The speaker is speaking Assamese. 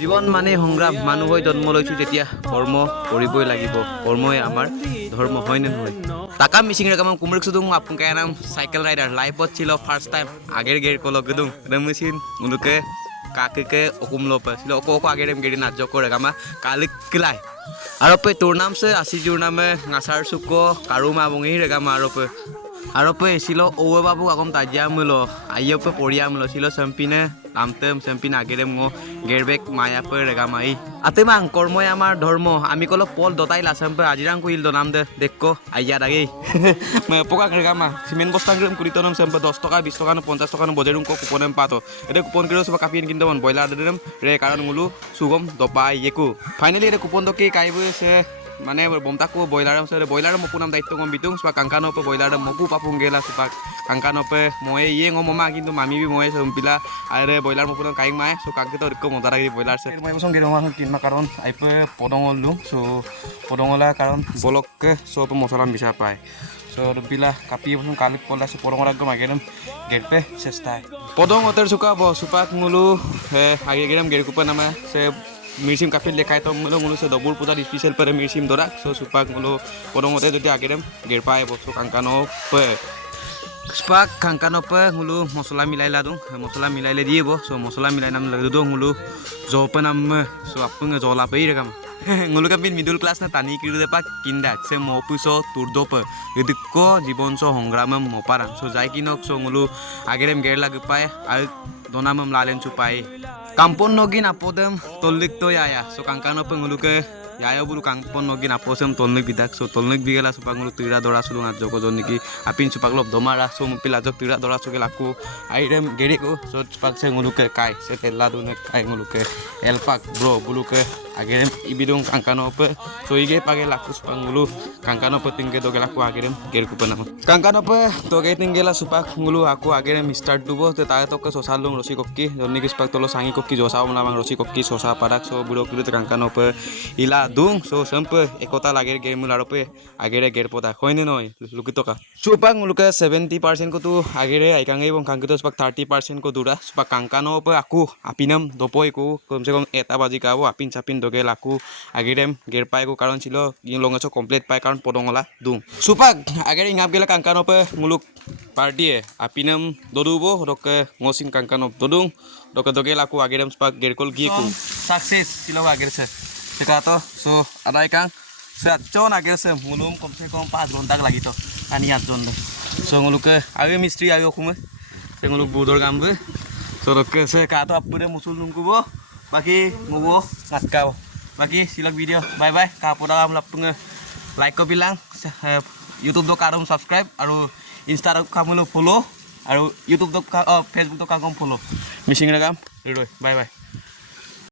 জীবন মানে সংগ্ৰাম মানুহ হৈ জন্ম লৈছোঁ যেতিয়া কৰ্ম কৰিবই লাগিব কৰ্মই আমাৰ ধৰ্ম হয় নে নহয় টাকা মিচিং রেগাম কুমরক সুদুং আপন কায় নাম সাইকেল রাইডার লাইফত ছিল ফার্স্ট টাইম আগের গের কল গদুং রমসিন মুলুকে কাকে অকুম লোপ ছিল oko আগের গেরি নাচ করে গামা কালিক কিলাই আরপে তোর নাম সে আসি জুর নামে ngaসার সুকো কারুমা বঙ্গি রেগামা আরপে ছিল ওয়ে বাবু আগম তাজিয়া মুলো আইয়পে পড়িয়া মুলো ছিল সেম্পিনে আমতেম সেম্পিন আগেরে মো গেরবেক মায়াপে রেগামাই আতেমাং কর্মই আমার ধর্ম আমি কল পল দতাই লাসামপে আজিরাং কুইল দ নাম দে দেখো আইয়া দাগে পোকা রেগামা সিমেন্ট বস্তা গ্রাম কুড়ি নাম সেম্পে 10 টাকা 20 টাকা 50 টাকা বজেরুম কো কুপনেম পাতো এটা কুপন করে সব কাপিন কিন্তু মন বয়লার দেম রে কারণ মুলু সুগম দপাই ইয়েকু ফাইনালি এটা কুপন দকে কাইবছে মানে bomtaku boiler am boiler mo punam daitto ngom bitung supa kangkano pe boiler mopu papung gela supa kangkano pe moe ye ngom mama kintu mami bi moe sumpila are boiler mo punam kaing mai so kangkito rikko modara gi boiler se moi bosong gero ma kin ma karon aipe podongol lu so podongola karon bolok ke so pe mosalam bisa pai so bila kapi bosong kali pola se podongola go magerem gerpe sestai podong oter suka bo supak ngulu age gerem ger kupa nama se মিরসিম Kafil লেখাই তো মুলো মুলো সে দবুর পূজা স্পেশাল পরে মিরসিম দরা সো সুপাক মুলো পরমতে যদি আগেরম গের পায় বস্তু কাঙ্কানো পে সুপাক কাঙ্কানো পে মুলো মশলা মিলাইলা দুং মশলা মিলাইলে দিব সো মশলা মিলাই নাম লাগে দুং মুলো জপে নাম সো আপুং জলা পেই রেগাম মুলো কাপিন মিডল ক্লাস না তানি কিরু দে পাক কিন্দাক সে মপুসো তুরদপ গদিক জীবন সো সংগ্রাম মপারাং সো যাই কিনক সো মুলো আগেরম গের লাগে পায় আর দনামম লালেন চুপাই kampon nogin apodem tollik to yaya so kangkano penguluke yaya bulu kampon nogin aposem tolnik bidak so tolnik bigela supangulu tira dora sulung ajoko joniki apin supaklop domara so mupil ajok tira dora soke laku airem geriko so supak se nguluke kai se tella dune kai nguluke elpak bro buluke agerem ibidung kangkano pe so ige page laku supangulu kangkano pe tingge doge laku agerem gerku penama kangkano pe toge tinggela supak ngulu aku agerem start dubo te ta toke sosal lung rosi kokki joniki supak tolo sangi kokki josa namang rosi kokki sosa padak so buro kiru te kangkano pe ila dung so sempe ekota lager game larope agere ger poda hoine noi lukitoka supang nguluke 70% ko tu agere aikangai bong kangkito supak 30% ko dura supak kangkano pe aku apinam dopoi ko komse kom eta baji ka bo apin chapin doge laku agerem ger pai ko karon chilo longacho complete pai karon podongola dung supak agere ingap gela kangkano pe nguluk party apinam dodubo doke ngosin kangkano dodung doge laku agerem supak gerkol giku success chilo agere se Tekato, so ada ikan, saya con agar se mulum komse kom 5 घंटा lagi to, aniat jon. So nguluke, ayo mistri ayo kume, saya nguluk bodor gambe, so doke se kato apure musul nunggu bo, bagi ngubo ngatkau, bagi silak video, bye bye, kapoda kamu lapunge, like ko bilang, YouTube do karum subscribe, aru Instagram kamu lo follow, aru YouTube do Facebook do kamu follow, missing rekam, bye bye.